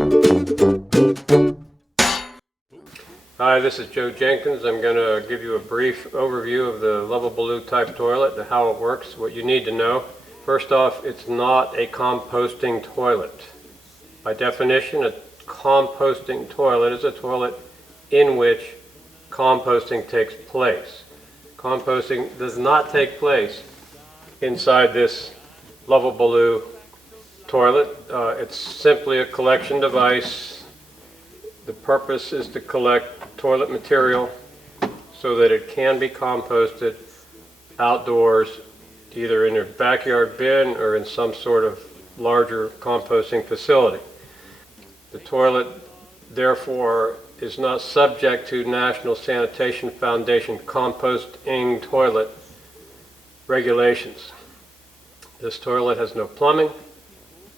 Hi, this is Joe Jenkins. I'm going to give you a brief overview of the Loveable Loo type toilet and how it works, what you need to know. First off, it's not a composting toilet. By definition, a composting toilet is a toilet in which composting takes place. Composting does not take place inside this Loveable Loo toilet. It's simply a collection device. The purpose is to collect toilet material so that it can be composted outdoors, either in your backyard bin or in some sort of larger composting facility. The toilet, therefore, is not subject to National Sanitation Foundation composting toilet regulations. This toilet has no plumbing,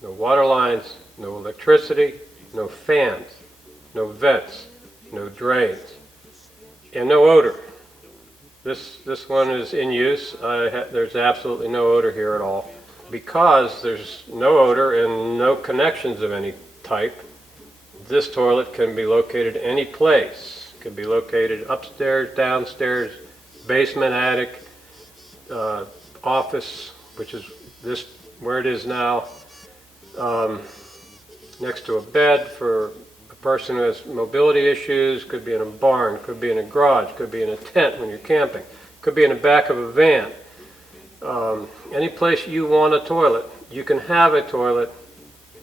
no water lines, no electricity, no fans, no vents, no drains, and no odor. This one is in use. There's absolutely no odor here at all. Because there's no odor and no connections of any type, this toilet can be located any place. It can be located upstairs, downstairs, basement, attic, office, which is this where it is now, next to a bed for person who has mobility issues, could be in a barn, could be in a garage, could be in a tent when you're camping, could be in the back of a van. Any place you want a toilet, you can have a toilet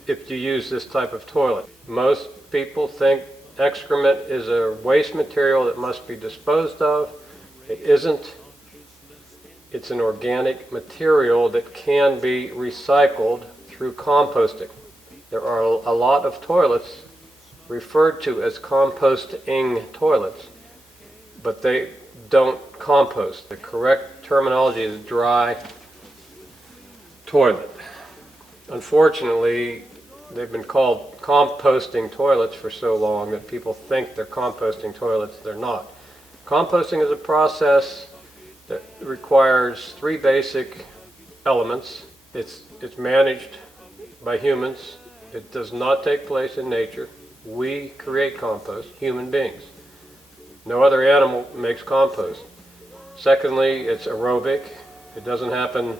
if you use this type of toilet. Most people think excrement is a waste material that must be disposed of. It isn't. It's an organic material that can be recycled through composting. There are a lot of toilets referred to as composting toilets, but they don't compost. The correct terminology is dry toilet. Unfortunately, they've been called composting toilets for so long that people think they're composting toilets. They're not. Composting is a process that requires three basic elements. It's managed by humans. It does not take place in nature. We create compost, human beings. No other animal makes compost. Secondly, it's aerobic. It doesn't happen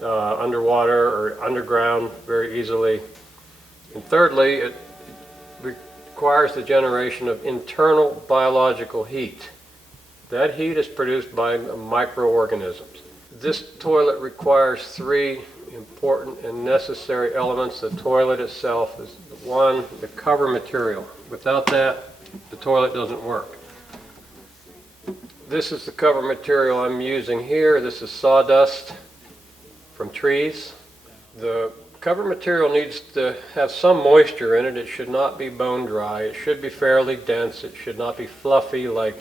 underwater or underground very easily. And thirdly, it requires the generation of internal biological heat. That heat is produced by microorganisms. This toilet requires three important and necessary elements. The toilet itself is one, the cover material. Without that, the toilet doesn't work. This is the cover material I'm using here. This is sawdust from trees. The cover material needs to have some moisture in it. It should not be bone dry. It should be fairly dense. It should not be fluffy like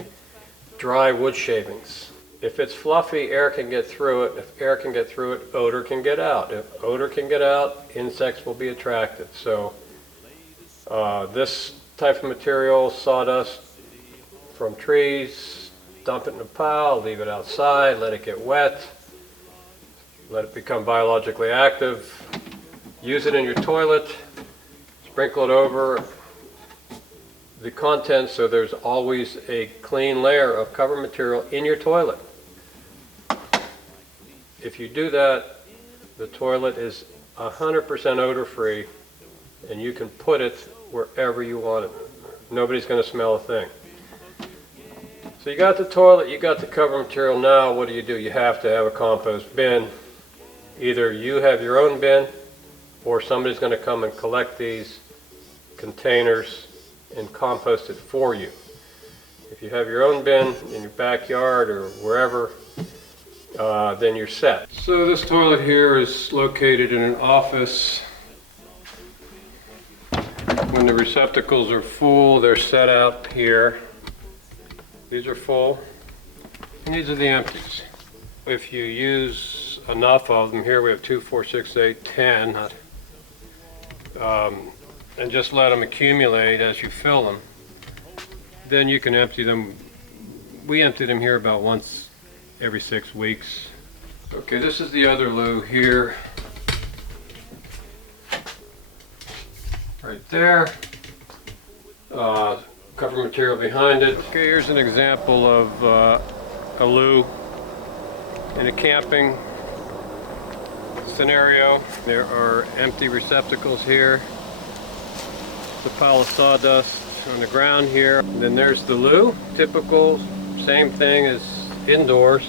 dry wood shavings. If it's fluffy, air can get through it. If air can get through it, odor can get out. If odor can get out, insects will be attracted. So this type of material, sawdust from trees, dump it in a pile, leave it outside, let it get wet, let it become biologically active, use it in your toilet, sprinkle it over the contents so there's always a clean layer of cover material in your toilet. If you do that, the toilet is 100% odor-free, and you can put it wherever you want it. Nobody's going to smell a thing. So you got the toilet, you got the cover material. Now what do? You have to have a compost bin. Either you have your own bin, or somebody's going to come and collect these containers and compost it for you. If you have your own bin in your backyard or wherever, then you're set. So this toilet here is located in an office. When the receptacles are full, they're set out here. These are full, and these are the empties. If you use enough of them, here we have 2, 4, 6, 8, 10, and just let them accumulate as you fill them, then you can empty them. We empty them here about once every 6 weeks. Okay, this is the other loo here. right there. Cover material behind it. Okay, here's an example of a loo in a camping scenario. There are empty receptacles here. The pile of sawdust on the ground here. And then there's the loo. Typical, same thing as indoors.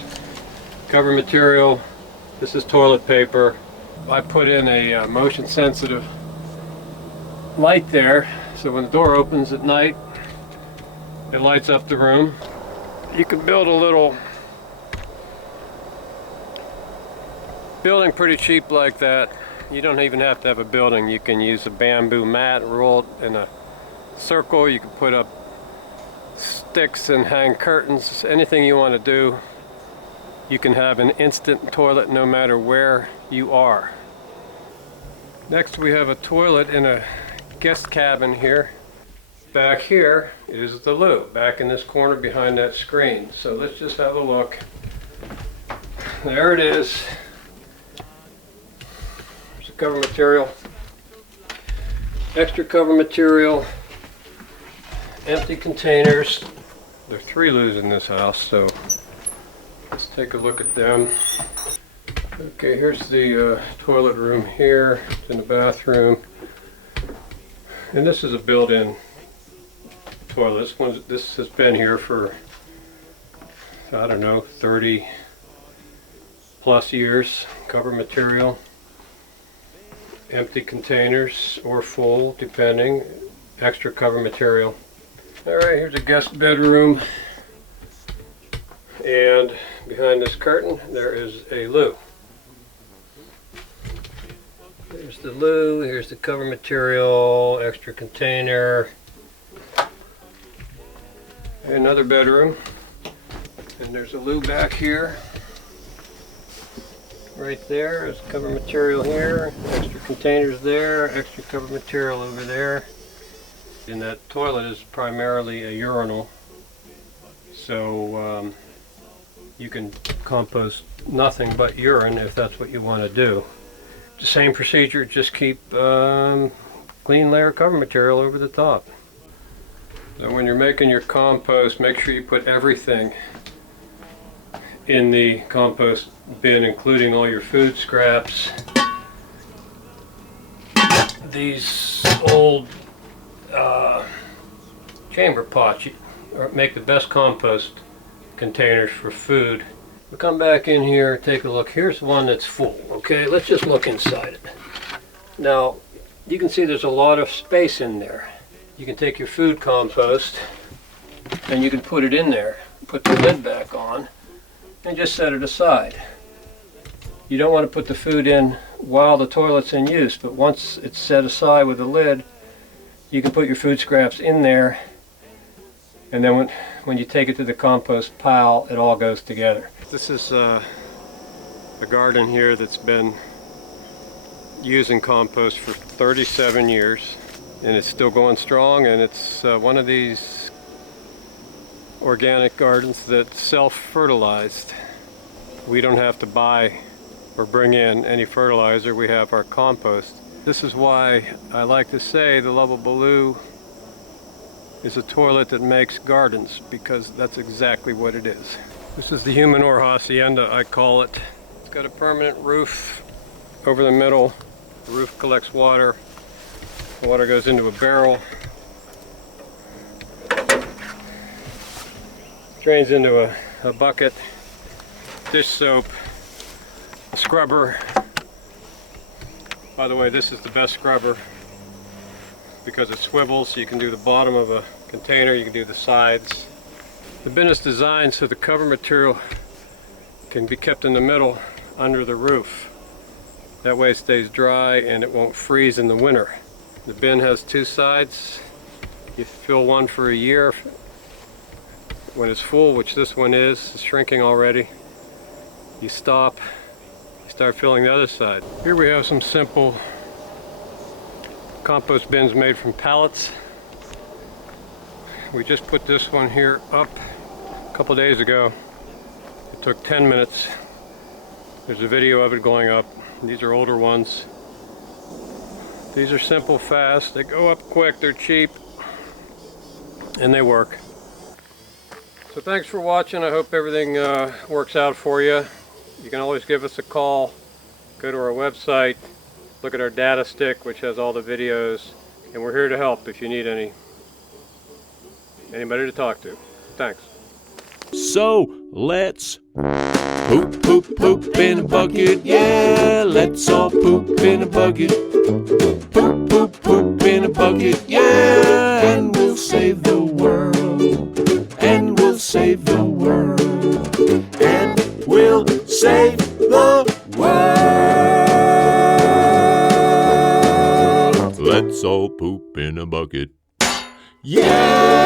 Cover material. This is toilet paper. I put in a motion sensitive light there, so when the door opens at night, it lights up the room. You can build a little building pretty cheap like that. You don't even have to have a building. You can use a bamboo mat, roll it in a circle. You can put up sticks and hang curtains, anything you want to do. You can have an instant toilet no matter where you are. Next we have a toilet in a guest cabin here. Back here is the loo, back in this corner behind that screen. So let's just have a look. There it is. There's the cover material. Extra cover material. Empty containers. There are 3 loos in this house, so let's take a look at them. Okay, here's the toilet room here. It's in the bathroom. And this is a built-in toilet. This has been here for, I don't know, 30 plus years. Cover material. Empty containers or full, depending. Extra cover material. Alright, here's a guest bedroom. And behind this curtain there is a loo. There's the loo, here's the cover material, extra container. Another bedroom. And there's a loo back here. Right there, there's cover material here, extra containers there, extra cover material over there. And that toilet is primarily a urinal. So you can compost nothing but urine if that's what you want to do. The same procedure, just keep clean layer cover material over the top. So when you're making your compost, make sure you put everything in the compost bin, including all your food scraps. These old chamber pots make the best compost containers for food. We'll come back in here, take a look. Here's one that's full. Okay, let's just look inside it. Now, you can see there's a lot of space in there. You can take your food compost and you can put it in there, put the lid back on, and just set it aside. You don't want to put the food in while the toilet's in use, but once it's set aside with the lid, you can put your food scraps in there, and then when you take it to the compost pile, it all goes together. This is a garden here that's been using compost for 37 years, and it's still going strong, and it's one of these organic gardens that's self-fertilized. We don't have to buy or bring in any fertilizer. We have our compost. This is why I like to say the Loveable Loo is a toilet that makes gardens, because that's exactly what it is. This is the human or hacienda, I call it. It's got a permanent roof over the middle. The roof collects water. The water goes into a barrel, drains into a bucket, dish soap, a scrubber. By the way, this is the best scrubber because it swivels, so you can do the bottom of a container, you can do the sides. The bin is designed so the cover material can be kept in the middle under the roof. That way it stays dry and it won't freeze in the winter. The bin has 2 sides. You fill one for a year. When it's full, which this one is, it's shrinking already, you stop, you start filling the other side. Here we have some simple compost bins made from pallets. We just put this one here up a couple days ago. It took 10 minutes. There's a video of it going up. These are older ones. These are simple, fast. They go up quick, they're cheap, and they work. So thanks for watching. I hope everything works out for you. You can always give us a call. Go to our website, look at our data stick, which has all the videos, and we're here to help if you need anybody to talk to. Thanks. So let's poop, poop, poop in a bucket. Yeah, let's all poop in a bucket. Poop, poop, poop in a bucket. Yeah, and we'll save the world. And we'll save the world. And we'll save the world. Let's all poop in a bucket. Yeah!